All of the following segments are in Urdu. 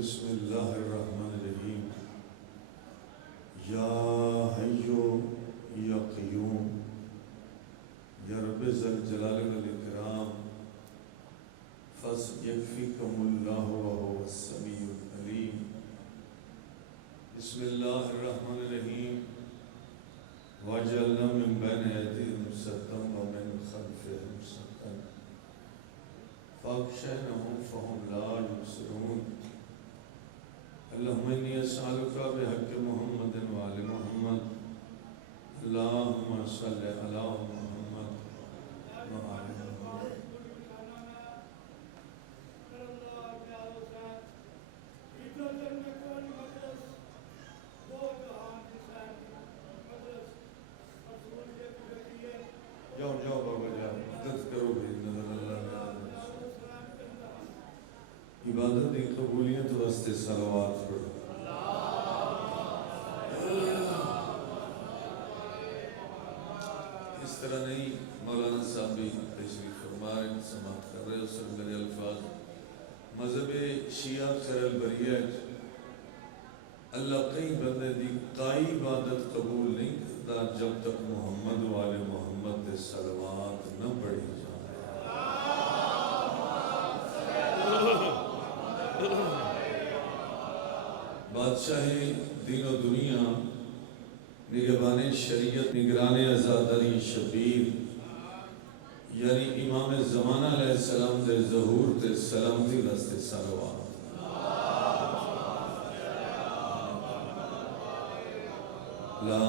بسم اللہ الرحمن الرحیم یا حیو یا قیوم یا رب ذل جلال والاکرام فسیکفیکم اللہ وہو السمیع العلیم بسم اللہ الرحمن الرحیم وجعلنا من بین ایدیہم سدا ومن خلفہم سدا فاغشیناہم فہم لا یبصرون اللہم انی اسألک بحق محمد وآل محمد اللہم صلی علی محمد وآل محمد. جاؤ جاؤ بابا جاؤ مدد کرو بھی نظر اللہ عبادت کی قبولیت واسطے صلوات پڑھو. اس طرح نہیں مولانا صاحب بھی تشریف فرما رہے ہیں سماعت کر رہے ہیں اس میرے الفاظ مذہب شیعہ خیر البریہ اللہ کئی بندے دی کائی عبادت قبول نہیں کرتا جب تک محمد والے محمد دے صلوات نہ پڑھی جائے. بادشاہ دین و دنیا نگہبان شریعت نگران عزاداری شبیر یعنی امام زمانہ علیہ السلام دے ظہور تے سلامتی راستے صلوات. لا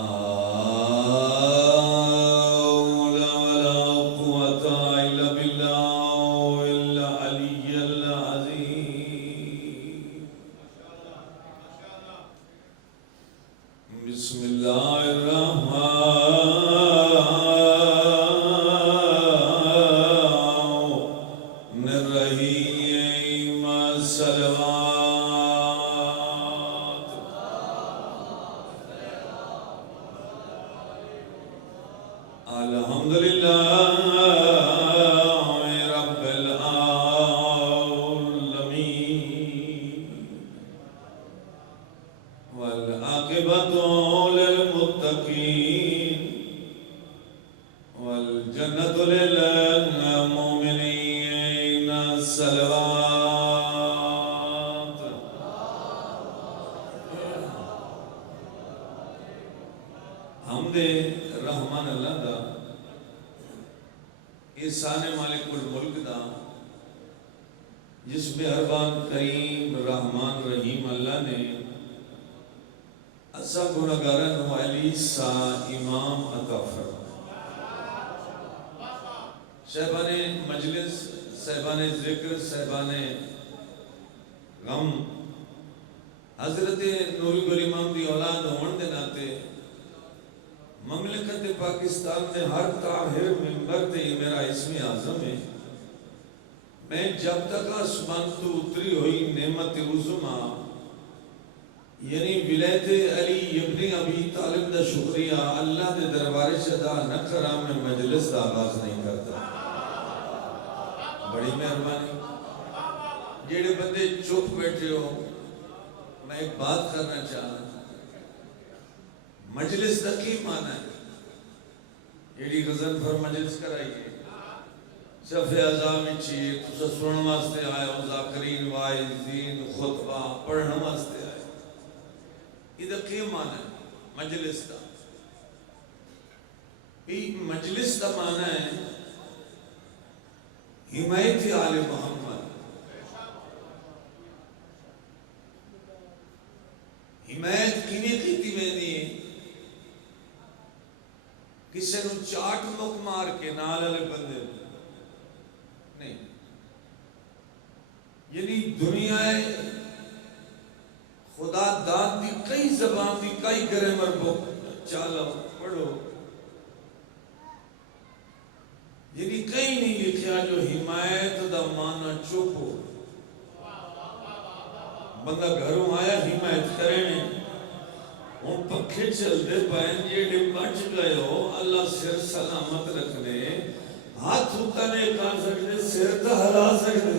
ہاتھ اتنے کر سکتے سر تو ہلا سکتے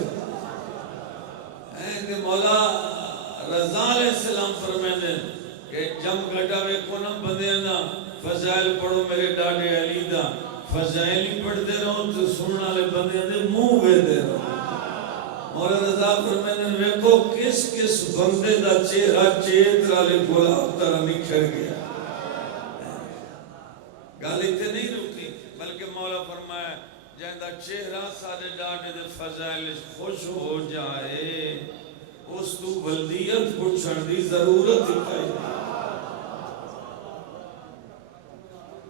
مولا رضا علیہ السلام فرمائے کہ جم گھٹا ویکھو نا بندیاں دا فضائل پڑھو میرے ڈاڈے علی دا فضائل ہی پڑھتے رہو تو سننے والے بندیاں دے منہ ویندے رہو مولا رضا فرمائے ویکھو کس کس بندے دا چہرہ چیت والے گلاب طرح نکھر گیا گل اتنے نہیں رکی بلکہ مولا فرمایا جہاں چہرہ سارے ڈاڈے دے فضائل خوش ہو جائے اس تو بلدیت پوچھن دی ضرورت ہی پائی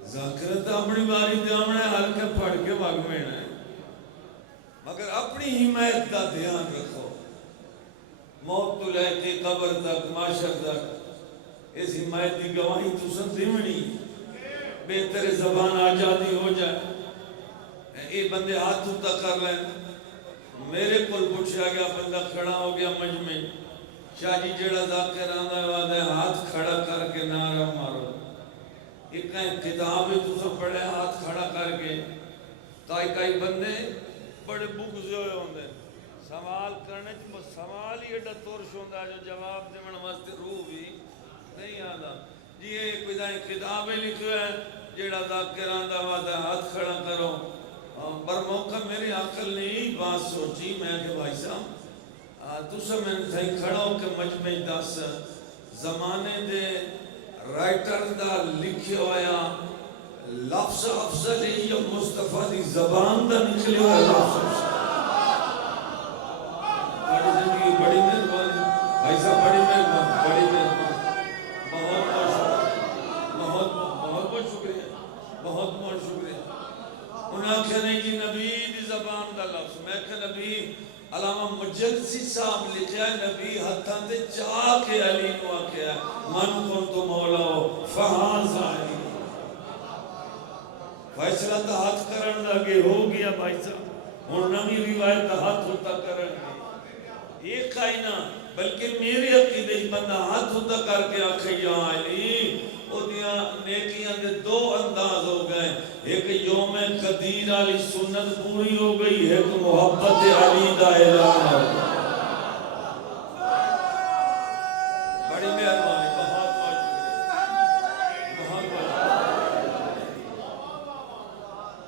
ذاکرت اپنی باری جامنے حل کے پڑھ کے وگ میں ہے مگر اپنی حمایت کا دھیان رکھو موت تو لے کے قبر تک معاشر تک اس حمایت کی گواہی تو سن دیونی بہتر زبان آزادی ہو جائے یہ بندے ہاتھ ہوتا کر لیں میرے کل پوچھا گیا بندہ کھڑا ہو گیا مجمع شاہ جی جڑا ذاکر آندہ ہے ہاتھ کھڑا کر کے نعرہ مارو ایک کتاب تو سب پڑھے ہاتھ کھڑا کر کے کئی بندے بڑے بغض ہوئے ہوندے سوال کرنے سوال ہی ایڈا ترش ہوندا ہے جو جواب دیون واسطے روح بھی نہیں آندا جی یہ کوئی کتابیں لکھو ہے جیڑا ذاکران دا وعدہ ہاتھ کھڑا کرو پر موقع میری عقل نے یہی بات سوچی میں کہ بھائی صاحب تو سب میں تھے کھڑا ہو کہ مجمع دس زمانے دے رائٹر دا لکھے ہویا لفظ افضل ہے یا مصطفیٰ دی زبان دا نکلے ہویا لفظ افضل بڑی زندگی بڑی مہربانی بھائی صاحب بڑی مہربانی بہت شکریہ بہت شکریہ انہاں کہ نہیں جی نبی دی زبان دا لفظ میں کہ نبی علامہ مجلسی صاحب لکھا ہے نبی حتیٰ تے چاہ کے علی نو آکھیا من کن تو مولا ہو فہاں ظاہری فیصلہ تا ہاتھ کرن لگے ہو گیا بھائی صاحب اور نمی روایت تا ہاتھ ہوتا کرن گے ایک کائنہ بلکہ میرے عقیدے بندہ ہاتھ ہوتا کر کے آکھے یا علی او دیا نیکیاں دے دو انداز ہو گئے ایک یوم قدیر علی سنت پوری ہو گئی ایک محبت علی دا اعلان ہو گئی بڑی مہربانی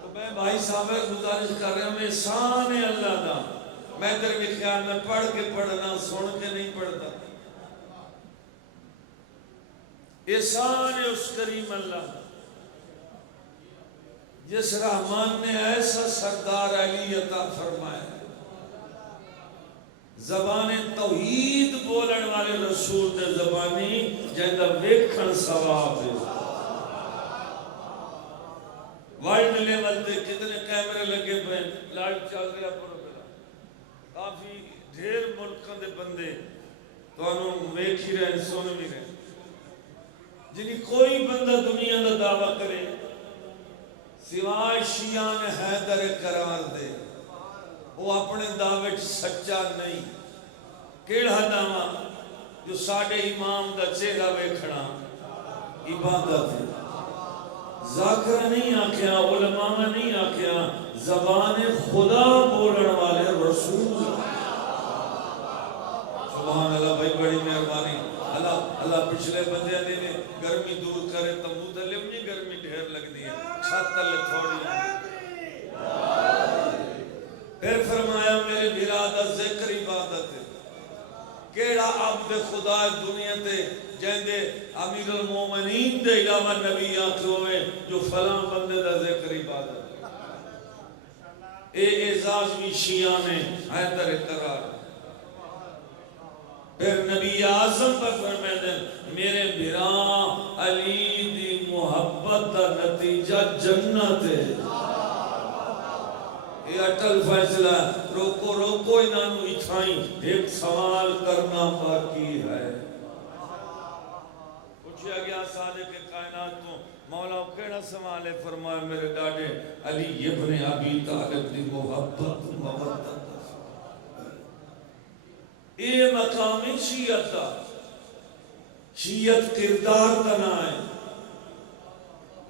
تو میں بھائی صاحب گزارش کر رہا ہوں میں احسان اللہ دا میں تیرے کے خیال میں پڑھ کے پڑھنا سن کے نہیں پڑھتا احسان اس کریم اللہ جس رحمان نے ایسا سردار علی عطا فرمایا زبان توحید بولن والے رسول دے زبانی جہاں ویکھن ثواب ہے ورلڈ لیول تے کتنے کیمرے لگے پہ لائیو چل رہا پروگرام کافی ڈھیر ملکوں دے بندے تو انہوں ویکھ ہی رہے سن بھی رہے جنہی کوئی بندہ دنیا دا دعویٰ کرے سوائے شیعان حیدر قرار دے وہ اپنے دعوے سچا نہیں کیڑا دعویٰ جو ساڑھے امام دا چہرہ ویکھنا عبادت ہے ذاکر نہیں آکھیا علماء نہیں آکھیا زبان خدا بولن والے رسول سبحان اللہ بھائی بڑی مہربانی اللہ پچھلے بندے علی نے گرمی دور کرے تمبو تلے انہیں گرمی ڈھیر لگ دی ہے چھت تلے تھوڑی پھر فرمایا میرے برادہ ذکر عبادت ہے کیڑا عبد خدا دنیا تے جہندے امیر المومنین دے علاوہ نبی آکھ ہوئے جو فلاں بندے دا ذکر عبادت اے اعزاز بھی شیعہ نے حیدر قرار پھر نبی اعظم پر فرمائے میرے بھرا علی دی محبت دا نتیجہ جنت ہے یہ اٹل فیصلہ روکو روکو انہوں اٹھائیں ایک سوال کرنا باقی ہے پوچھا گیا صادق کائنات کو مولا کیڑا سوال ہے فرمایا میرے ڈاڈے علی ابن ابی طالب دی محبت مودت یہ مقامی شیعت دا شیعت کردار دا نا ہے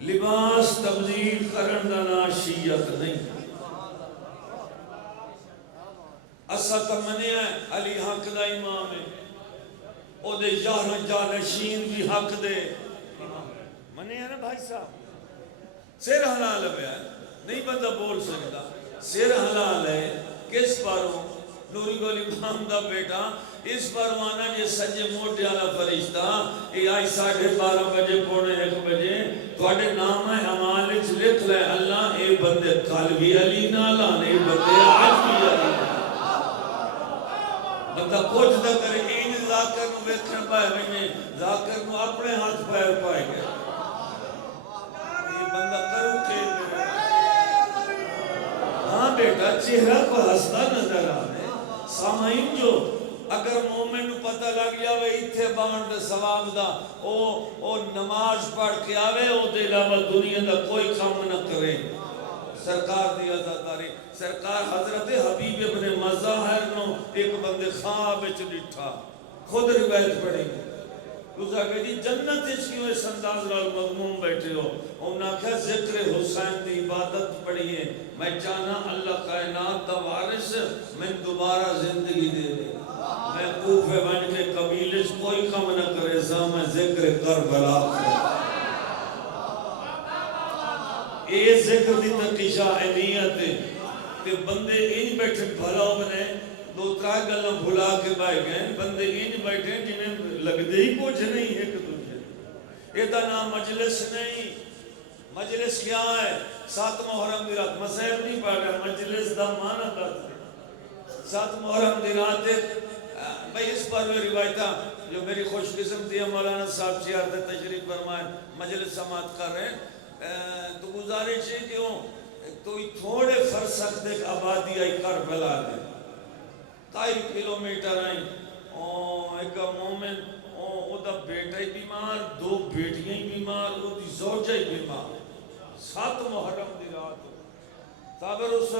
لباس تبدیل کرن دا نا شیعت نہیں اسا تمنیا ہے علی حق دا امام ہے او دے جانشین بھی حق دے منے ہے نا بھائی صاحب سر حلال ہے نہیں بندہ بول سکتا سر حلال ہے کس پاروں نوری گول امام دا بیٹا اس پروانا یہ سجے موٹے والا فرشتہ یہ آئی 12:30 بجے پونے 1 بجے تواڈے نام ہے اعمال وچ لکھ لے اللہ اے بندے کل بھی علی نال اے بندے آج بھی علی بندہ کچھ نہ کرے این ذاکر نو ویکھن پائے ونے ذاکر نو اپنے ہاتھ پیر پائے گئے یہ بندہ کرو کہ ہاں بیٹا چہرہ کو ہستا نظر آئے سامعین جو اگر مومن نو پتہ لگ جاوے ایتھے بانڈ ثواب دا او نماز پڑھ کے آوے او دے علاوہ دنیا دا کوئی کام نہ کرے سرکار دی عزاداری سرکار حضرت حبیب ابن مظاہر نو ایک بندے خواب وچ ڈٹھا خود روایت پڑھی دوسرا کہ جی جنت اس کیوں اس انداز نال مضموم بیٹھے ہو انہاں کہا ذکر حسین دی عبادت پڑھیے میں چاہنا اللہ کائنات دا وارث میں دوبارہ زندگی دے دے میں کوفے بن کے قبیلش کوئی کم نہ کرے سا میں ذکر کربلا اے ذکر دی تقیشہ اہمیت کہ بندے انج بیٹھے بھلا بنے 2-3 گلاں بھلا کے بائے گئے بندے انج بیٹھے جنہیں لگ دے ہی کچھ نہیں ایک دوسرے یہ دا نام مجلس نہیں مجلس کیا ہے 7 محرم دی رات مسائل نہیں پڑھ رہا مجلس دا معنی کرتے 7 محرم دی رات بھئی اس پر میں روایتہ جو میری خوش قسمتی ہے مولانا صاحب چیارت تشریف فرمائے مجلس سماعت کر رہے ہیں تو گزارش ہے کہ تو تھوڑے فرسخ دیکھ آبادی آئی کربلا دے 2.5 کلومیٹر آئی ایک مومن او دا بیٹا ہی بیمار 2 بیٹیاں ہی بیمار او دی زوجہ ہی بیمار 7 محرم دی رات تابر اس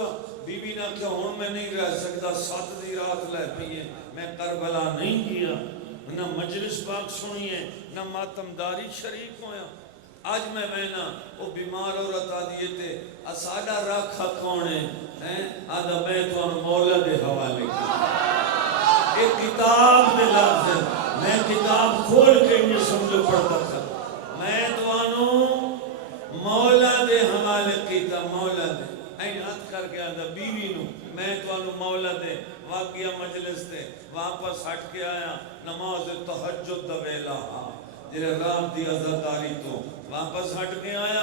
بی بی نہ کہ ہون میں نہیں رہ سکتا 7 دی رات لے پیئے میں کربلا نہیں کیا نہ مجلس پاک سنیے نہ ماتمداری شریک ہویا آج میں نا وہ بیمار عورت آدھیے تھے اساڑا راکھا کون ہے آدھا میں تو انہوں مولا دے حوالے کی ایک کتاب دے لفظ ہے میں کتاب کھول کے انہیں سمجھو پڑھتا تھا میں تو انہوں مولا دے حوالے کی تھا مولا دے این ہاتھ کر کے آدھا بیوی نو میں تو انہوں مولا دے واقعہ مجلس دے واپس ہٹ کے آیا نماز تہجد دویلہ جنہیں رات دی عزاداری تو واپس ہٹ کے آیا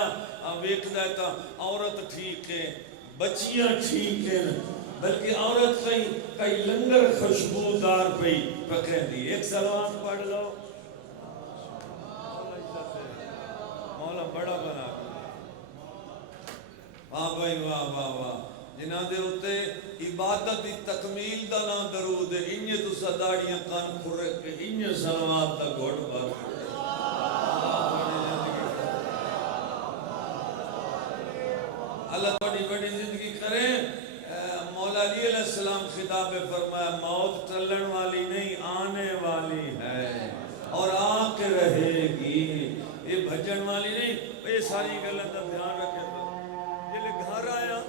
اب ایک دیتا عورت ٹھیک ہے بچیاں ٹھیک ہیں بلکہ عورت کئی لنگر خوشبودار پہ پکھے دی ایک سلوات پڑھ لو مولا بڑا بنا واہ بھائی واہ واہ واہ جنہاں دے ہوتے عبادت دی تکمیل دا نا درود ہے انہیں تو صداڑیاں کان کھرک کے انہیں سلوات دا گھوڑ بار اللہ بڑی بڑی زندگی کرے مولا علی علیہ السلام خطاب فرمایا موت ٹلن والی نہیں آنے والی ہے اور آ کے رہے گی یہ بھجن والی نہیں یہ ساری گلیں کا دھیان رکھے تو یہ لے گھر آیا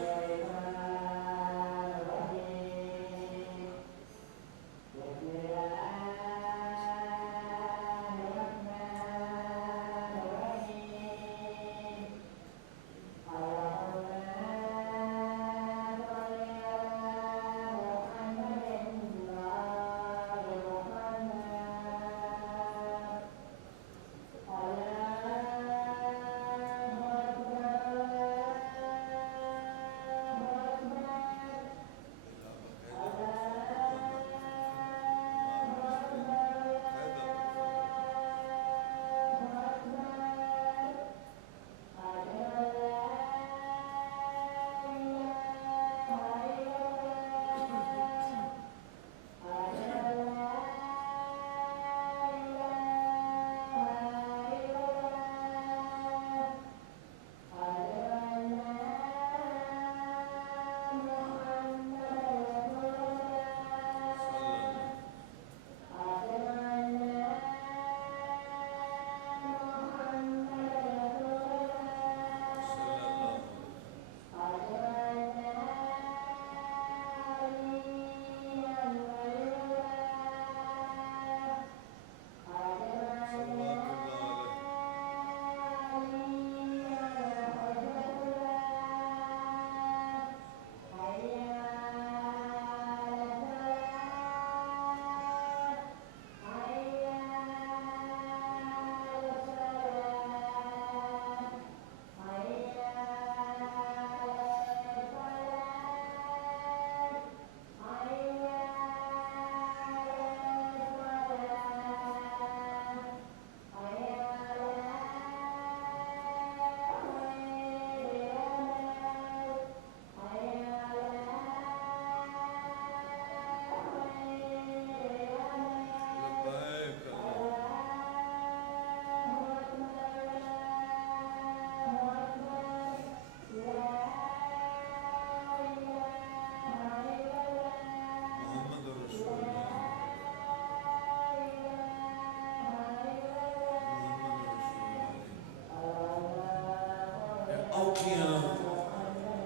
ویکھیاں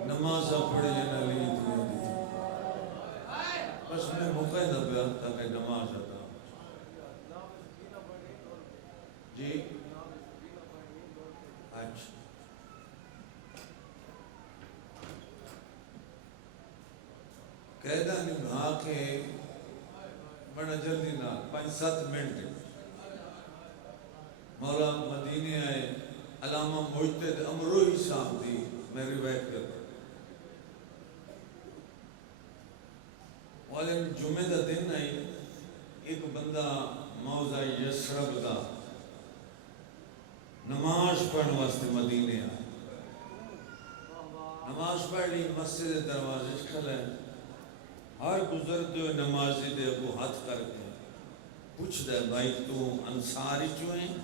نمازاں پڑھیاں نالی دی بس میں موقع نہ پیا تاکہ نماز ادا جی اچھا قیدہ نبھا کے بڑا جلدی نہ 5-7 منٹ مولا مدینے آئے علامہ مجتہد امروہی صاحب دی میں روایت کرتا والے جمعہ دا دن آئی ایک بندہ موضع یسرب دا نماز پڑھنے واسطے مدینے آئے نماز پڑھ لی مسجد دروازے کھلے ہر گزرتے ہوئے نمازی دے کو ہاتھ کر کے پوچھ دے بھائی تو انصاری کیوں ہیں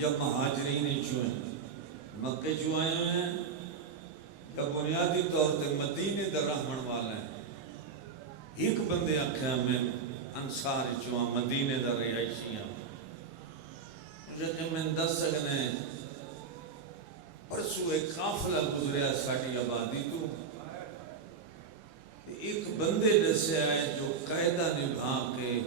یا مہاجرین کیوں ہیں مکے کیوں آئے ہوئے ہیں یا بنیادی طور تے مدینے در رحمن والا ہیں ایک بندے آکھا میں انصاری کیوں ہیں مدینے در رہائشی ہیں مجھے کہ میں 10 سکنے پرسو ایک قافلہ گزریا ساڑی آبادی تو ایک بندے جیسے آئے جو قیدہ نبھا کے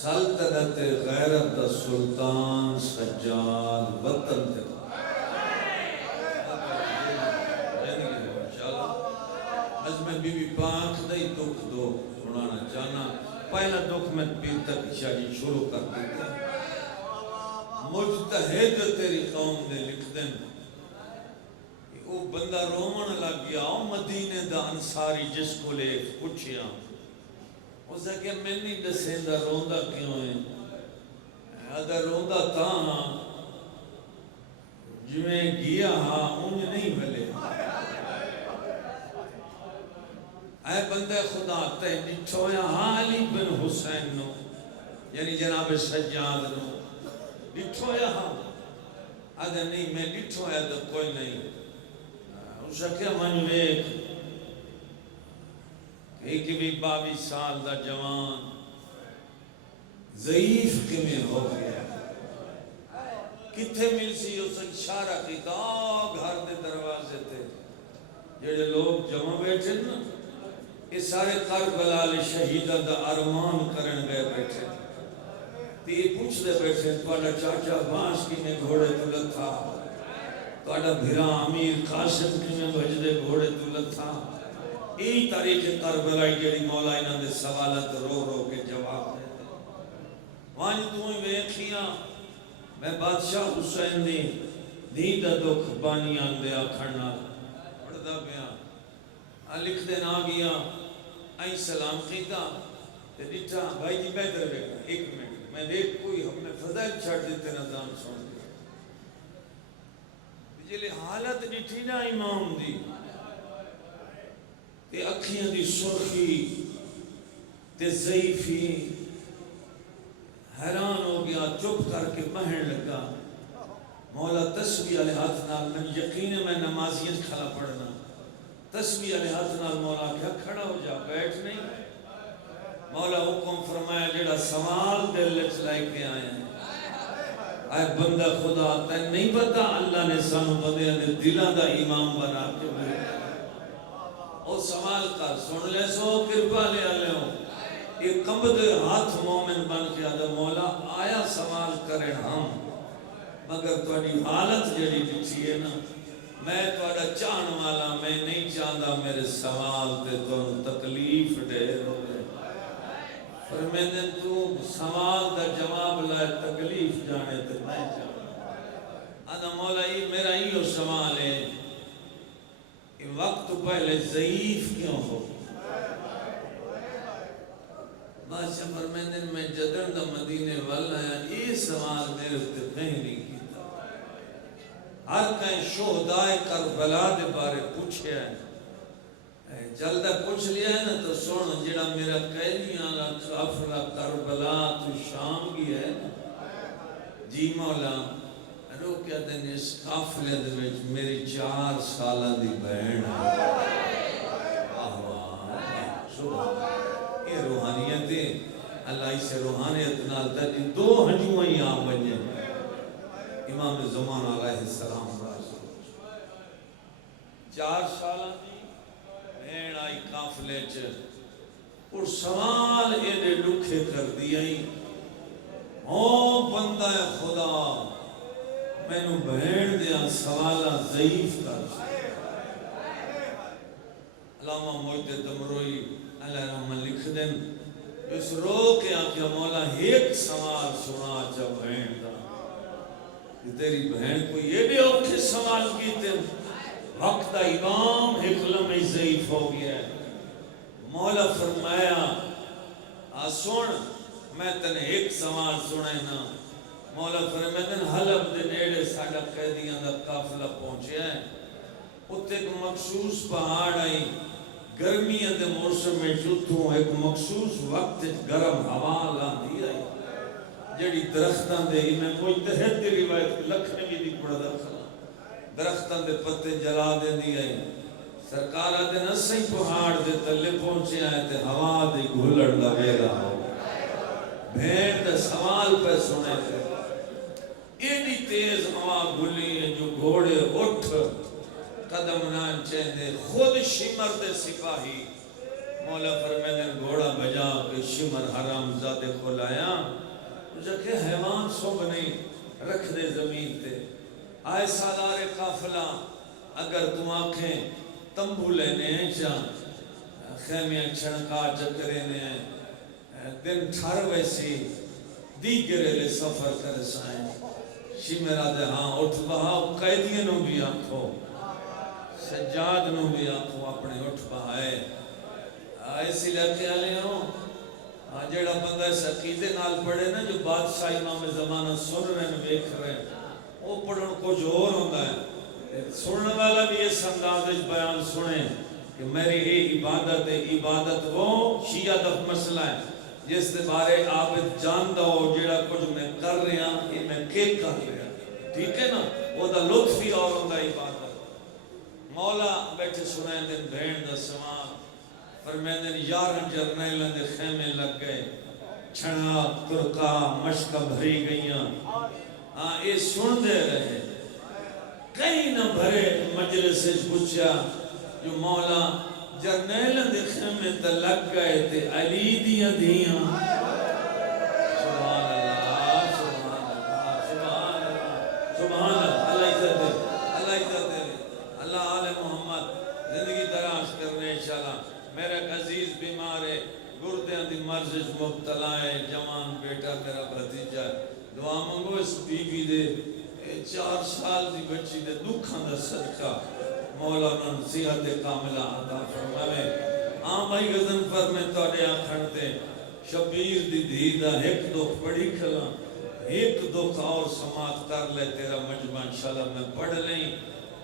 سلطنت غیرت دا سلطان سجاد وطن تے آج میں بی بی پاک دائی دکھ دو سنانا چاہنا پہلا دکھ میں پیر تک شاہی شروع کر دیتا مجتہد تیری قوم دے لکھ دیں وہ بندہ رومن لگ گیا مدینے دا انصاری جس کو لے پوچھیا اس نے کہ میں نہیں دسیں دا روندہ کیوں ہے اگر روندہ تا ہاں جو میں گیا ہاں انج نہیں بھلے اے بندے خدا تے نٹھویا ہاں علی بن حسین نو یعنی جناب سجاد نو نٹھویا ہاں اگر نہیں میں نٹھویا تو کوئی نہیں اس نے کیا منویک ایک بھی 22 سال دا جوان ضعیف کمیں ہو گیا کتھے مل سی اس اشارہ کی تا گھر دے دروازے تھے جڑے لوگ جمع بیٹھے نا یہ سارے کربلا لے شہیدہ دا ارمان کرن گئے بیٹھے تی یہ پوچھ دے بیٹھے تواڈا چاچا باس کی میں گھوڑے تو لتھا تواڈا بھرا امیر قاسم کی میں بھجدے گھوڑے تو لتھا ای تاریخ کربلائی جڑی مولا انہاں دے سوالات رو رو کے جواب دے وانج تو ہی ویکھیاں میں بادشاہ حسین دی دھی دا دکھ بانیاں دے آکھڑنا پڑھدا پیا لکھ دے نہ گیا آئی سلام کیتا تے ڈٹھا بھائی جی بہتر بیٹھا 1 منٹ میں دیکھ کوئی ہم نے فضائل چھڑ دیتے نظام سن دیا جلے حالت ڈٹھی نا امام دی تے اکھیاں دی سرخی تے ضعیفی حیران ہو گیا چپ کر کے بہن لگا مولا تسبیح علیہ ہاتھ نال میں یقین ہے میں نمازیت کھلا پڑھنا تسبیح علیہ ہاتھ نال مولا کیا کھڑا ہو جا بیٹھ نہیں مولا حکم فرمایا جڑا سوال دل وچ لے کے آئے ہیں اے بندہ خدا تے نہیں پتا اللہ نے سانو بندیاں دے دلاں دا امام بنا کے او سوال کر سن لے سو کرپا لے آلیوں ایک قبض ہاتھ مومن بن کے آدھا مولا آیا سوال کریں ہم مگر تواڈی حالت جڑی دکھی ہے نا میں تواڈا چاہن والا میں نہیں چاہتا میرے سوال تے تو تکلیف ڈھیر ہو گئے فرمیندے تو سوال دا جواب لائے تکلیف جانے تے میں چاہتا آدھا مولا یہ میرا ہی سوال ہے کہ وقت پہلے ضعیف کیوں ہو بادشاہ فرمیندے میں جدن دا مدینے والا ہے یہ سوال میرے اتنے کہیں نہیں کیتا ہر کہیں شہدائے کربلا دے بارے پوچھے ہیں جلدہ پوچھ لیا ہے نا تو سن جڑا میرا قیدیاں کافلا کربلا تو شام کی ہے جی مولا رو کیا دن اس قافلے دے وچ میری 4 سالہ دی بہن یہ روحانیت ہے اللہ اسے روحانیت نال تجی 2 ہجویں آ بنجے امام زمان علیہ السلام 4 سالاں دی بھین آئی قافلے چ اور سوال ایڈے لکھے کر دیائی او بندہ خدا مینو بہن دیا سوالا ضعیف کر علامہ محدث دمروئی علیہ رحمہ لکھ دیں اس رو کے آکیا مولا ایک سوال سنا چا بہن دا کہ تیری بہن کو یہ بھی اوکھے سوال کیتے وقت امام ایک لمحی ضعیف ہو گیا ہے مولا فرمایا سن میں تنے ایک سوال سنے نا مولا فرمایا حلب دے نیڑے ساڑا قیدیاں دا قافلہ پہنچے ہیں اتنے ایک مخصوص پہاڑ آئی گرمیاں دے موسم میں جتوں ایک مخصوص وقت گرم ہوا لاندی آئی جڑی درختان دے میں کوئی تحت دی روایت لکھنے بھی دی پڑا دکھلا درختان دے پتے جلا دے دی آئی سرکارہ دے نسائی پہاڑ دے تلے پہنچے آئے تے ہوا دے گھلڑ دا ویرا ہو بھین دے سوال پہ سنے تھے ایڈی تیز ہوا گھلی ہے جو گھوڑے اٹھ قدم نان چہندے خود شمر دے سپاہی مولا فرمیدن گھوڑا بجا کہ شمر حرام زادے کھولایا جا کہ حیوان سب نہیں رکھ دے زمین تے آئے سالار قافلہ اگر تم آنکھیں تمبو لینے ہیں چاہ خیمیاں چھنکا چکرے ہیں دن ٹھار ویسی دی گرے لے سفر کر سائیں شمرہ دے ہاں اٹھ بہاؤ قیدینوں بھی آنکھوں سجاد نو بھی آنکھوں اپنے اٹھ بہائے ایسی لکھے آلے ہوں جیڑا بندہ اس عقیدے نال پڑھے نا جو بادشاہ امام زمانہ سن رہے ہیں ویکھ رہے ہیں وہ پڑھن کو جو اور ہوندہ ہے سننے والا بھی اس اندازش بیان سنیں کہ میری یہ عبادت وہ شیعہ دف مسئلہ ہے جس دے بارے عابد جاندہ ہو جیڑا کچھ میں کر رہے ہیں یہ میں کیک کر رہے ہیں ٹھیک ہے نا وہ دا لطف ہی اور ہوندہ عبادت مولا بیٹھے سنائیں دن بھین دا سوان فرمائیں دن یارن جرنیلن دے خیمے لگ گئے چھنا ترکا مشکہ بھری گئیاں یہ سن دے رہے کئی نہ بھرے مجلس سے پوچھا جو مولا جرنیلن دے خیمے تے لگ گئے تے علی دیاں دیاں سبحان اللہ سبحان اللہ سبحان اللہ سبحان اللہ اللہ عزت دے اللہ آل محمد زندگی دراز کرنے انشاءاللہ میرا ایک عزیز بیمار ہے گردیاں دی مرض مبتلا ہے جوان بیٹا میرا بھتیجا دعا منگو اس بی بی دے 4 سال دی بچی دے دکھاں دا صدقہ مولا انہوں صحت کاملہ عطا فرمائے بھائی غزن پر میں توڑے آنکھن تے شبیر دی دیدہ ایک دکھ پڑھی کھلا ایک دکھ اور سماعت کر لے تیرا مجمع انشاءاللہ میں پڑھ لیں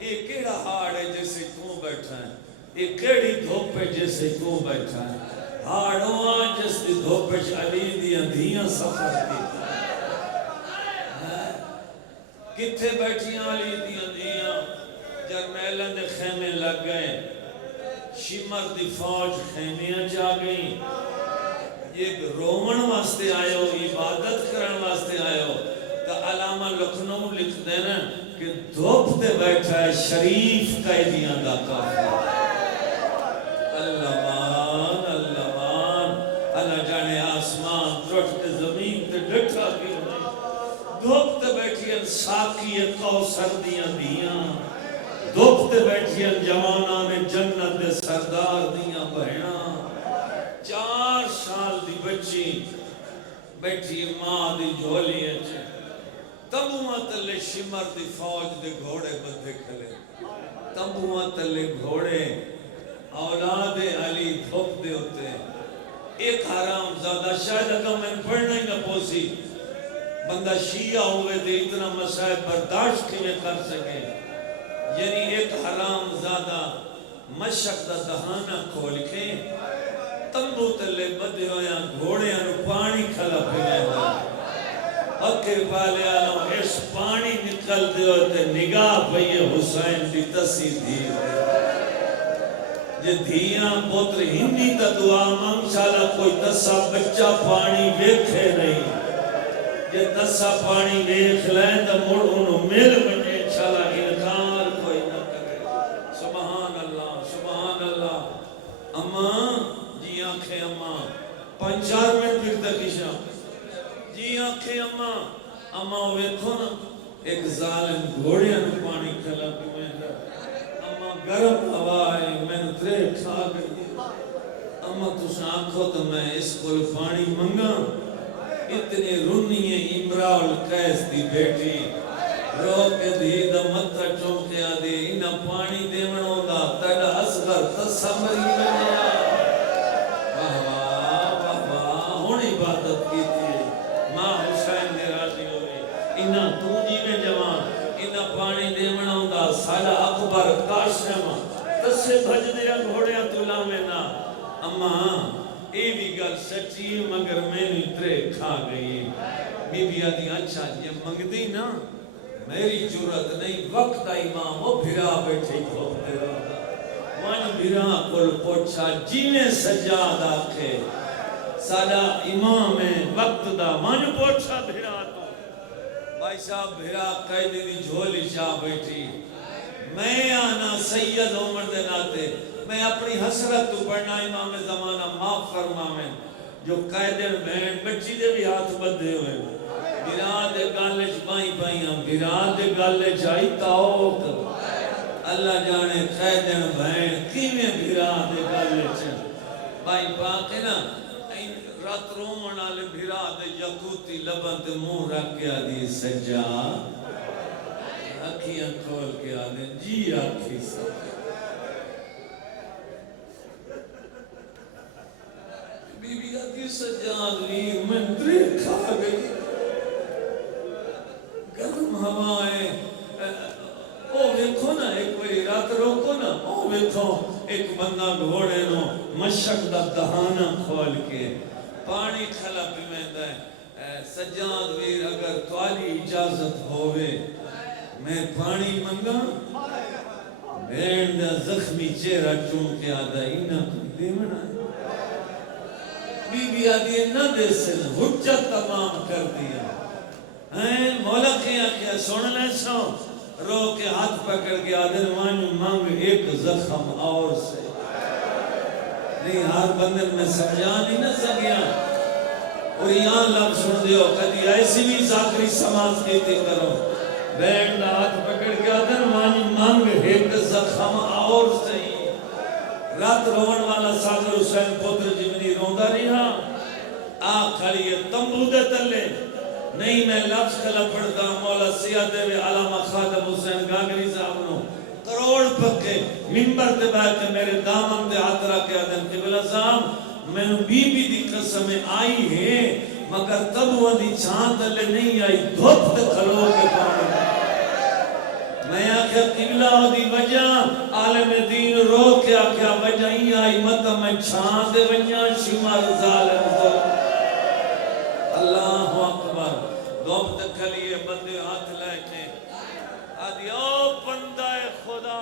یہ کیڑا ہاڑ ہے جیسے تو بیٹھا ہے یہ کیڑی دھوپ ہے جیسے تو بیٹھا ہے ہاڑ ہوا جس دی دھوپ ہے علی دیاں دیاں سفر کی کتھے بیٹھیاں علی دیاں دیاں جرنیلن دے خیمے لگ گئے شمر دی فوج خیمیاں جا گئیں یہ رومن واسطے آئے ہو عبادت کرن واسطے آئے ہو تو علامہ لکھنؤ لکھ دینا کہ دھوپ دے بیٹھا ہے شریف قیدیاں دا کافر اللہ مان اللہ جانے آسمان ٹوٹ کے زمین تے ڈٹھا کیوں نہیں دھوپ تے بیٹھی ہیں ساکی کوثر دیاں دیاں دھوپ تے بیٹھی ہیں جوانان جنت دے سردار دیاں بہنا 4 سال دی بچی بیٹھی ماں دی جھولی ہے تمبوان تلے شمر دی فوج دے گھوڑے بدھے کھلے تمبوان تلے گھوڑے اولاد علی دھوپ دے ہوتے ایک حرام زادہ شاید اگر میں پڑھنا ہی نہ پوسی بندہ شیعہ ہوئے دے اتنا مسائب برداشت کی میں کر سکے یعنی ایک حرام زادہ مشک دا دہانہ کھول کے تمبو تلے بدھے ہویا گھوڑے انو پانی کھلا پھلے ہوئے اکر پالے آلوں اس پانی نکل دے ہوتے نگاہ پہیے حسین دی تسی دیر یہ دھیاں پوتر ہندی تا دعا مانگشالا کوئی تسا بچہ پانی ویکھے نہیں یہ تسا پانی ویکھ لیں تا مڑ انہوں مل بنے انشاءاللہ انکار کوئی نہ کرے سبحان آنکھیں اماں 5-4 منٹ پھر تک عشاء جی آنکھیں اماں اماں ویکھو نا ایک ظالم گھوڑیاں نو پانی کھلا پیویندا اماں گرم ہوا ہے میں ترے کھا گئی اماں تساں آکھو تو میں اس کو پانی منگا اتنے رنی امراء القیس دی بیٹی رو کے دی دا متھا چوم کے آدھی انہا پانی دیونوں دا تیڑا اصغر تصمری بنیا واہ واہ ہون عبادت کی تھی ماں حسین نے راضی ہوئے انہا تو جی میں جوان انہا پانی دیونوں دا سالا اکبر قاسم تسے بھج دیا گھوڑیاں تولا میں نا اماں اے بھی گل سچی مگر میں نے اترے کھا گئی بی بی آدھی اچھا یہ منگدی نا میری جرت نہیں وقت امام وہ بھرا بیٹھے کھوپتے رہا وان بھرا کل پوچھا جی میں سجاد آکھے ساڑا امام ہے وقت دا وان پوچھا بھرا تو بھائی صاحب بھرا قیدی دی جھولی شاہ بیٹھی میں آنا سید عمر دے ناتے میں اپنی حسرت تو پڑھنا امام زمانہ معاف فرما میں جو قیدن بہن بچی دے بھی ہاتھ بدھے ہوئے بیراد گالج بائی بائیاں بیراد گالج آئی تاوک اللہ جانے قیدن بہن کیویں بیراد گالج بائی پاکے نا رات رومن آلے بیراد یقوتی لبند منہ رکھ کے آدھی سجا اکھیاں کھول کے آدھے جی آکھی سجا بی بی آدھی سجاد ویر میں درے کھا گئی گرم ہوائیں او ویکھو نا ایک بری رات روکو نا او ویکھو ایک بندہ گھوڑے نو مشک دا دہانا کھول کے پانی کھلا پیویندا ہے سجاد ویر اگر توالی اجازت ہوئے میں پانی منگا بین دا زخمی چہرہ چون کے آدھا انہا کوئی دیونا ہے بی بی آدھی نہ دے سن حجت تمام کر دیا مولا کیا سن لے سو رو کے ہاتھ پکڑ کے آدھر وان مانگ ایک زخم اور سے نہیں ہاتھ بندن میں سمجھا نہیں نہ سکیا اور یہاں لب سن دیو کدی ایسی بھی ذاکری سماز کیتے کرو بینڈ ہاتھ پکڑ کے آدھر وان مانگ ایک زخم اور سے رات روان والا صادر حسین پتر جمنی روندہ رہا آہ کھڑی ہے تمبو دے تلے نہیں میں لفظ کھلا پڑھتا مولا سیادے وے علامہ خادم حسین گاگری صاحب نو کروڑ پکے ممبر تے بیٹھ کے میرے دامن تے ہاتھ رکھے آدم قبلہ صاحب میں بی بی دی قسم آئی ہے مگر تب وہ دی چھان تلے نہیں آئی دھوپ تے کھلو کے پانے میں آکھا قبلہ ہو دی وجہ عالم دین رو کے آکھا وجہ ہی آئی مطا میں چھان دے وجہ شمار ظالم ظلم اللہ اکبر دوم تک کھلیے بندے ہاتھ لے کے آدھی او بندہ خدا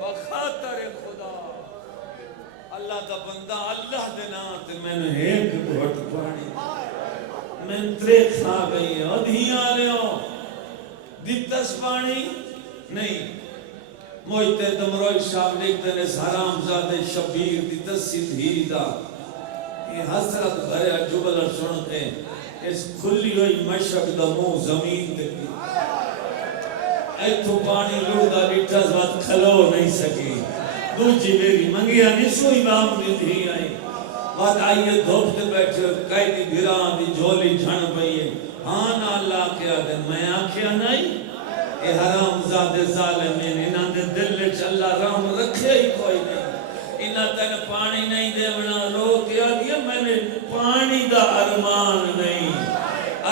بخاطر خدا اللہ کا بندہ اللہ دینا تے میں نے ایک گھٹ پانی میں ترے کھا گئی ادھی آلے ہو دیتس پانی نہیں موجتے دمروئی شاہ لکھتے نے حرام زادے شبیر دیتس سدھی دا یہ حسرت بھریا جبلہ سنتے اس کھلی ہوئی مشک دا منہ زمین دیکھی ایتھو پانی لڑدا لٹھس بات کھلو نہیں سکی دوجی میری منگیا نسو امام دی دھی آئی بات آئیے دھوپ تے بیٹھے قیدی بھران دی جھولی جھن پئیے ہاں نا اللہ کیا دے میں آکھیا نہیں اے حرام زادے ظالمین انہاں دے دل وچ اللہ رحم رکھے ہی کوئی نہیں انہاں تین پانی نہیں دے بنا رو کیا دیا میں نے پانی دا ارمان نہیں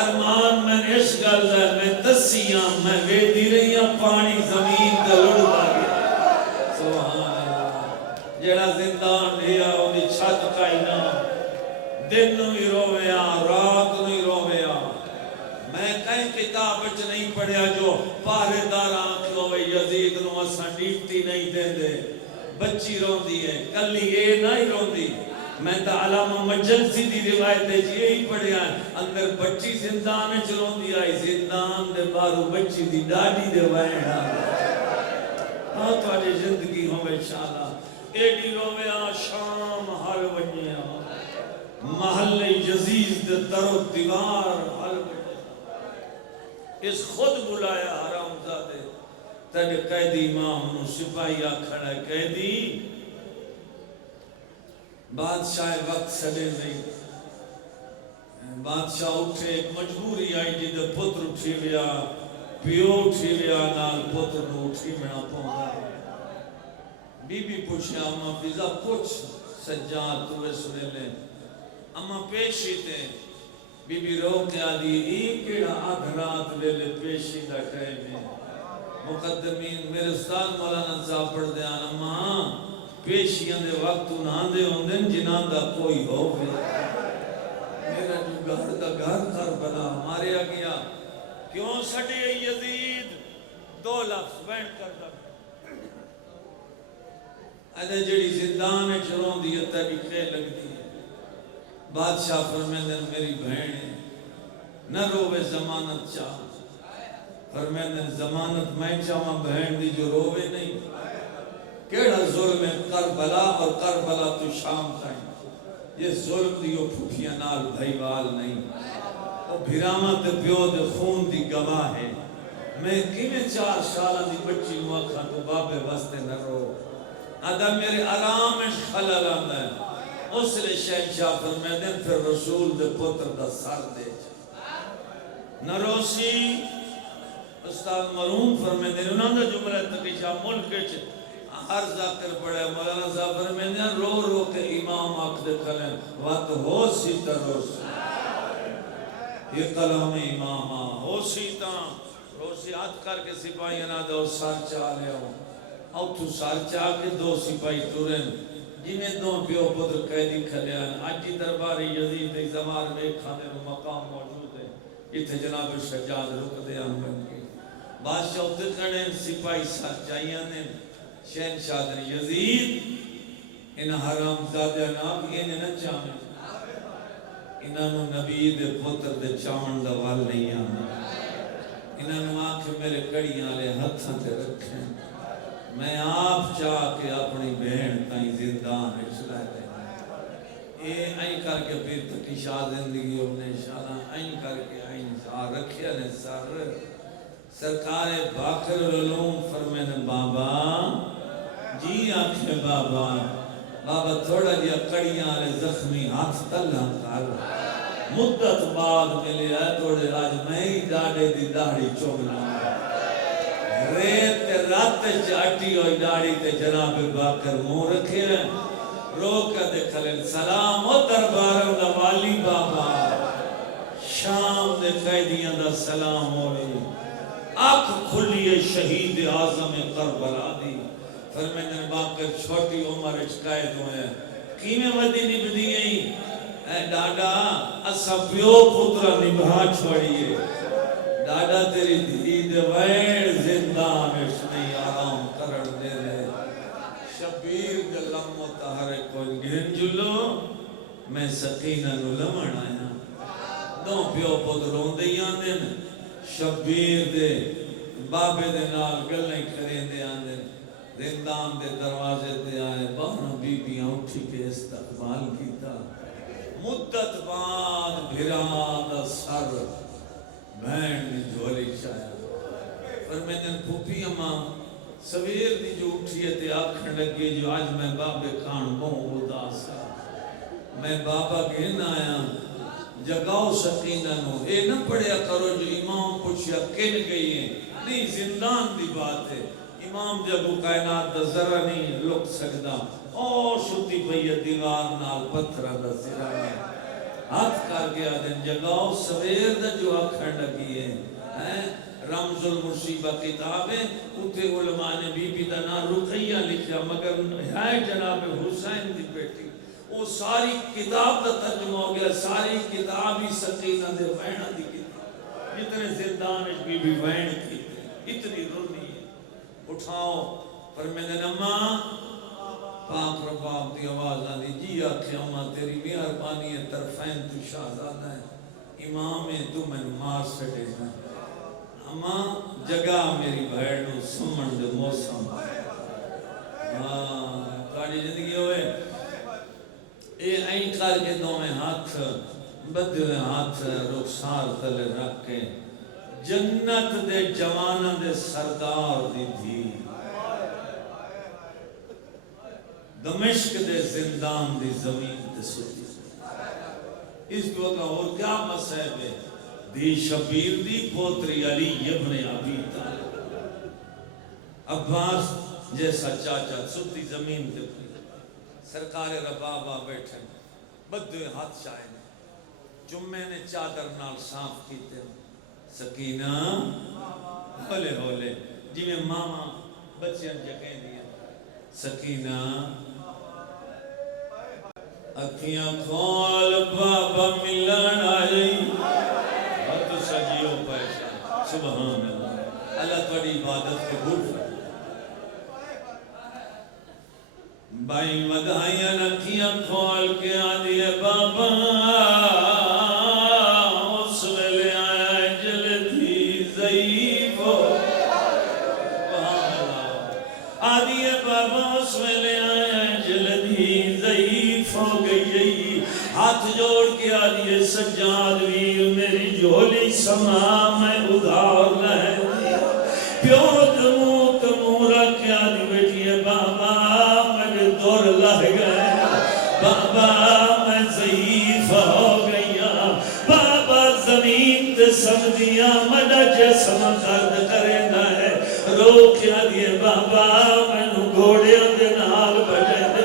ارمان میں نے اس گل ہے میں تسیاں میں ویدی رہی ہوں پانی زمین تے لڑدا گیا سبحان اللہ جڑا زندان لیا اونی چھت کائنا دن نو ہی رویا رات نو ہی رویا میں کہیں کتاب وچ نہیں پڑھیا جو پہرے دار آنکھوں میں یزید نو اساں ڈیوٹی نہیں دے دے بچی روندی ہے کلی اے نہیں روندی میں تا علامہ مجلسی دی روایت ہے جی یہی پڑھیا ہے اندر بچی زندان وچ روندی آئی زندان دے بارو بچی دی ڈاڈی دے وین ہاں تواڈی زندگی ہوے انشاءاللہ ایڈی رویا شام ہر حل ونیا محل یزید دے در و دیوار حل ونیا اس خود بلایا حرام زادے تیرے قیدی امام نو سپاہی آکھڑا ہے قیدی بادشاہ وقت سڑے نہیں بادشاہ اٹھے ایک مجبوری آئی جی دے پتر اٹھی ویا پیو اٹھی ویا نال پتر نو اٹھی میں پہنگا بی بی پوچھا اما فضا پوچھ سجاد توے سنے لے اما پیشی تے بی بی رو کے آدھی ایک کیڑا آدھ رات ویلے پیشی دا ٹائم ہے مقدمین میرے استاد مولانا صاحب پڑھ دے آن اما پیشیاں دے وقت انہاں دے ہوندن جنہاں دا کوئی ہو میرا جو گھر دا گھر کربلا ماریا گیا کیوں سڑے یزید 2 لفظ بین کر دا ایدے جڑی زندان چرون دی تیری کھے لگ دی بادشاہ فرمیندن میری بہن ہے نہ روے ضمانت چاہ فرمیندن ضمانت میں چاہاں بہن دی جو روے نہیں کیڑا ظلم ہے کربلا اور کربلا تو شام تھائیں یہ ظلم دیو پھوٹیاں نال بھائیوال نہیں وہ بھراما تے پیو دے خون دی گواہ ہے میں کیویں 4 سالہ دی بچی موکھا تو بابے واسطے نہ رو آدھا میرے آرام میں خلل آندہ ہے اس لئے شہنشاہ فرمیدن پھر رسول دے پتر دا سر دے نہ روسی استاد مرحوم فرمیدن انہوں نے جملہ تکیشہ ملک کے ہر ذاکر پڑھے مولانا صاحب فرمیدن رو رو کے امام آکھ دے کھلیں وقت ہو سی تر یہ کلام امام ہو سی تاں روسی ہاتھ کر کے سپاہی نہ دو سار چاہ لے ہوں او تو سار چاہ کے 2 سپاہی ٹورن جنہیں 2 پیو پتر قیدی کھلے ہیں آجی درباری یزید ایک زمان میں ایک کھانے میں مقام موجود ہے اتھے جناب شجاعت رک دے ہم بن کے بادشاہ ہوتے کھڑے سپاہی سار چاہیاں نے شہنشاہ دن یزید ان حرام زادہ نام انہیں نہ چاہیں انہوں نبی دے پتر دے چاون دا وال نہیں آنا انہوں آنکھ میرے کڑیاں لے ہتھاں تے رکھیں میں آپ چاہ کے اپنی بہن تائیں زندان اچھلائے دیں اے این کر کے پھر تکی شاہ زندگی انہیں شاہ این کر کے این شاہ رکھیا نے سر سرکار باقر العلوم فرمین بابا جی آنکھیں بابا بابا تھوڑا جیا کڑیاں لے زخمی ہاتھ تلہ کر مدت بعد ملے ہے توڑے آج میں ہی ڈاڑے دی داڑی چوگنا ریت رات چاٹی ہوئی داڑی تے جناب باقر مو رکھے ہیں روکہ دے کھلیں سلام و دربارم دا والی بابا شام دے قیدیاں دا سلام ہوئی آنکھ کھلی شہید اعظم کربلا دی فرمیدن باقر چھوٹی عمر قید ہوئے کیمیں ودی نبدی گئی اے ڈاڈا اسا پیو پترہ نبھا چھوڑیے ڈاڈا تیری دید وین زندان اس میں آرام کرن دے دے شبیر دے لم متحرے کوئی گھن جلو میں سکینہ نو لمن آیا 2 پیو پتروں دے یاندن شبیر دے بابے دے نال گلیں کریں دے آندن زندان دے دروازے دے آئے باہر بی بیاں اٹھی کے استقبال کیتا مدت بعد بھران سر بہن نے جھولی چاہیا فرمیدن پھوپی اماں سویر دی جو اٹھی ہے تے آکھن لگے جو آج میں بابے کھان بہوں اداسا میں بابا گھن آیا جگاؤ سکینہ نو اے نہ پڑھیا کرو جو امام پوچھیا کن گئی ہیں نہیں زندان دی بات ہے امام جب کائنات دا ذرہ نہیں لک سکتا اور شتی پہیہ دیوار نال پتھرہ دا سرہ ہاتھ کر گیا دن جگاؤ سویر دا جو آکھن لگی ہے رمز المصیبہ کتاب ہے اتھے علماء نے بی بی دا نا رقیہ لکھا مگر ہے جناب حسین دی بیٹی وہ ساری کتاب دا ترجمہ ہو گیا ساری کتاب ہی سکینہ دے وینہ دی کتاب جتنے زندان بی بی وین کی اتنی رونی ہے اٹھاؤ فرمیدن اماں پاک رباب دی آواز آدھی جی آکھے اماں تیری مہربانی ہے طرفین تو شہزادہ ہے امام ہے تو میں مار سٹے ہیں اماں جگہ میری بھیڑ نو سمن دے موسم کاڑی زندگی ہوئے اے این کر کے دومیں ہاتھ بدھے ہوئے ہاتھ رخسار تلے رکھ کے جنت دے جوانہ دے سردار دی دھی دمشق دے زندان دی زمین دے سوتی اس کو کہا اور کیا مسئب ہے دی شبیر دی پوتری علی ابن ابی طالب عباس جیسا چاچا سوتی زمین دے سرکار ربابہ بیٹھے بدوے ہاتھ شائے نے جمعے نے چادر نال صاف کیتے سکینہ ہولے ہولے جی میں ماما بچیاں جگہیں دیا سکینہ اکھیاں کھول بابا ملن آئی ہاتھ سجیو پیشا سبحان اللہ اللہ توڑی عبادت کے بھول بائی ودائیاں اکھیاں کھول کے آدھی بابا اس ویلے آیا جلدی ضعیف ہو آدھی بابا اس ویلے آیا جلدی ضعیف ہو گئی ہاتھ جوڑ کے آدھی سجاد ویر میری جھولی سما میں ادھار رہ دیا پیو تمو رکھ کے آدھی بیٹھی ہے بابا میرے دور لہ گئے بابا میں ضعیف ہو گیا بابا زمین تے سمجھیا مڈا جسم درد کرے نہ ہے رو کیا دیے بابا میں نو گھوڑیاں دے نال بجے دے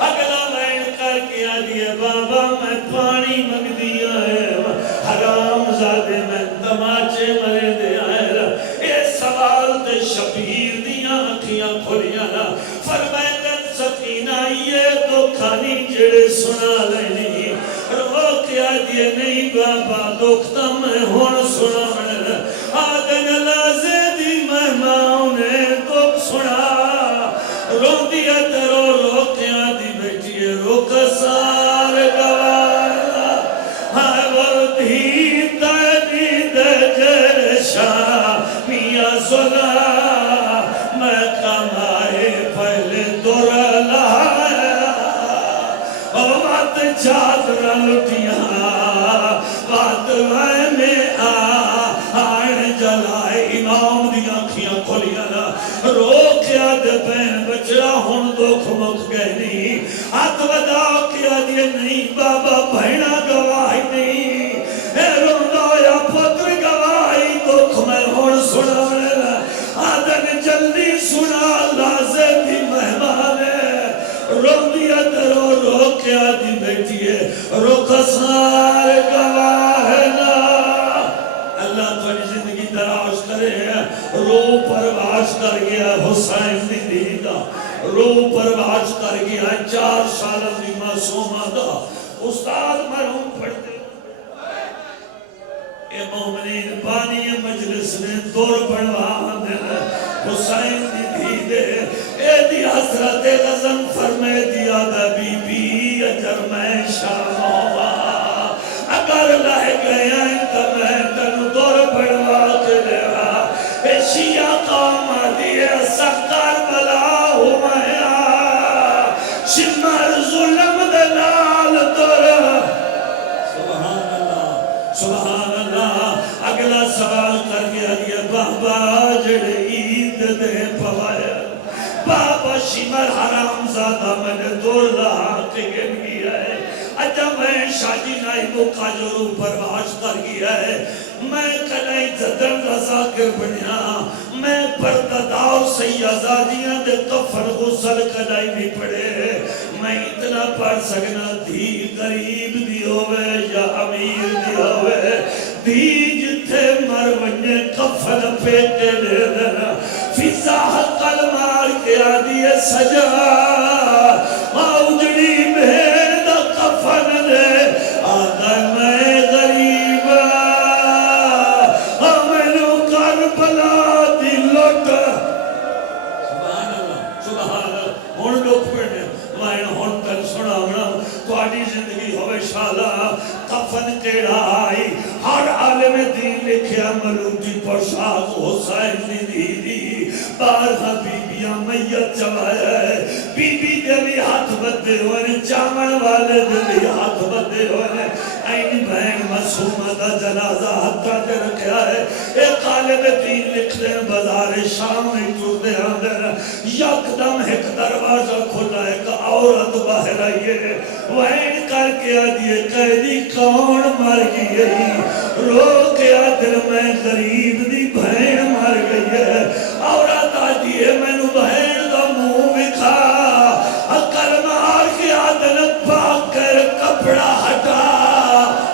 اگلا وین کر کیا دیے بابا میں پانی مگ دیا ہے حرام زادے میں تماچے مرے دے آئے اے سوال تے شبیر دیاں اکھیاں کھولیاں فرمائے تن سکینہ یہ تو کھانی جڑے سنا لینی رو کیا دیے نہیں بابا دکھتا میں ہون سنا میں آدن لازے دی مہماں نے دکھ سنا رو دیا ترو رو کیا دی بیٹھئے رو کسار گوالا ہائے وردھی تیدی دے جرشا میاں سنا میں کمائے پہلے دور لایا او بات چادر لٹیاں بات میں آئین جلائے امام دی آنکھیاں کھولیاں رو کیا دے بین بچڑا ہون دکھ مک گئے نہیں ہاتھ ودا کیا دے نہیں بابا بھینا گواہی نہیں اے روندہ یا پتر گواہی دکھ میں ہون سنا میرا آدن جلدی سنا لازے بھی مہمان ہے رو دیا درو رو کیا دی بیٹی ہے رو کسار گواہنا اللہ تھوڑی زندگی دراز کرے رو پرواز کر گیا حسین دی دیدہ رو پرواز کر گیا 4 سال دی معصومہ دا استاد مرہوم پڑھتے اے مومنین بانی مجلس نے دور بڑھوان دینا حسین دی دیدے اے دی حضرت غزم فرمے دیا دا بی بی اجر میں شاموہ اگر لائے گیا تو میں تن دور بڑھوا کے لیا اے شیعہ قوم دیئے سکر بلا ہمایا شمر ظلم دلال دور سبحان اللہ سبحان اللہ اگلا سوال کر گیا یہ بابا جڑے عید دے پوائے بابا شمر حرام زادہ میں نے دور لہا کے گن گیا ہے اچھا میں شاجی نائی موقع جو پرواز کر گیا ہے میں کلائی زدن رضا کر بنیا میں پردداؤ سیازادیاں دے کفر غسل کلائی بھی پڑے میں اتنا پڑھ سکنا دھی غریب دی ہوئے یا امیر دی ہوئے دھی جتھے مرونجے کفر پیٹے دے دینا فضاح قلمار کے آدھی سجا آؤجڑی بھیڑ دا کفن دے آدھا میں غریب ہمیں کربلا دی لوٹ سبحان اللہ سبحان اللہ ہون لوگ پڑھنے میں ہون تن سنا تو آڈی زندگی کی ہوئے شالا کفن کیڑا آئی ہر عالم دین لکھیا ملوکی پوشاک حسین دی دی بارہا بی بیاں میت چوایا ہے بی بی دے بھی ہاتھ بدے ہوئے چامن والے دے بھی ہاتھ بدے ہوئے این بہن معصومہ دا جنازہ ہتھا دے رکھیا ہے ایک عالم دین لکھ دے بازار شام میں ٹور دے اندر یک دم ایک دروازہ کھلا ہے کہ عورت باہر آئیے وین کر کے آدھیے قیدی کون مر گئی رو کے آدھر میں غریب دی بہن مر گئی ہے عورت آدھیے میں نو بہن دا منہ بکھا اکل مار کے آدھر پاک کر کپڑا ہٹا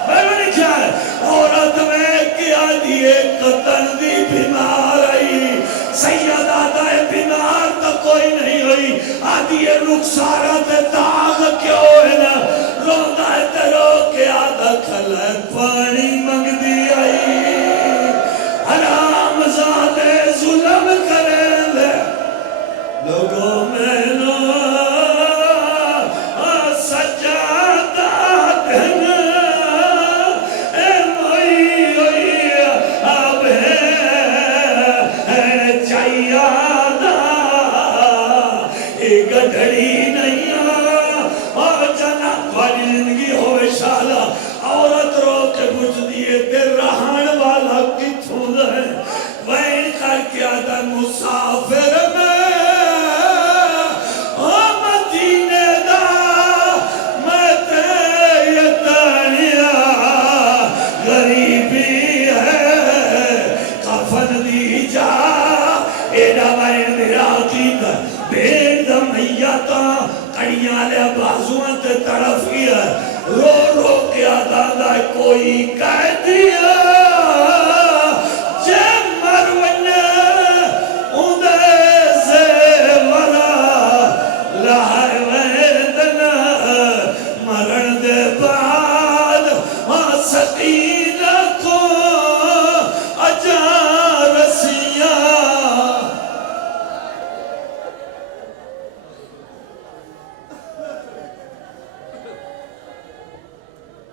میں نے کیا ہے عورت میں کیا دیئے قطن دی بیمار آئی سید آدھا ہے بیمار تو کوئی نہیں ہوئی آدھیے رخسارہ تے داغ کیوں ہے نا روندہ ہے تے رو کے آدھا کھلے پانی منگ دی آئی حرام زادے ظلم کریں لے لوگوں میں نو سجادہ دن اے موئی ہوئی اب ہے چاہیادہ ایک گھڑی نہیں اور جنت والی زندگی ہوئے شالا عورت رو کے بجھ دیئے تیر رہان والا کتھوں دے وین کر کے آدھا مسافر میں مدینے دا میں تیتانیا غریبی ہے کفن دی جا ایڈا وین میرا عقید بین دا میتا کڑیاں لے بازوان تے طرف گیا رو رو کے آدھا کوئی قیدی ہے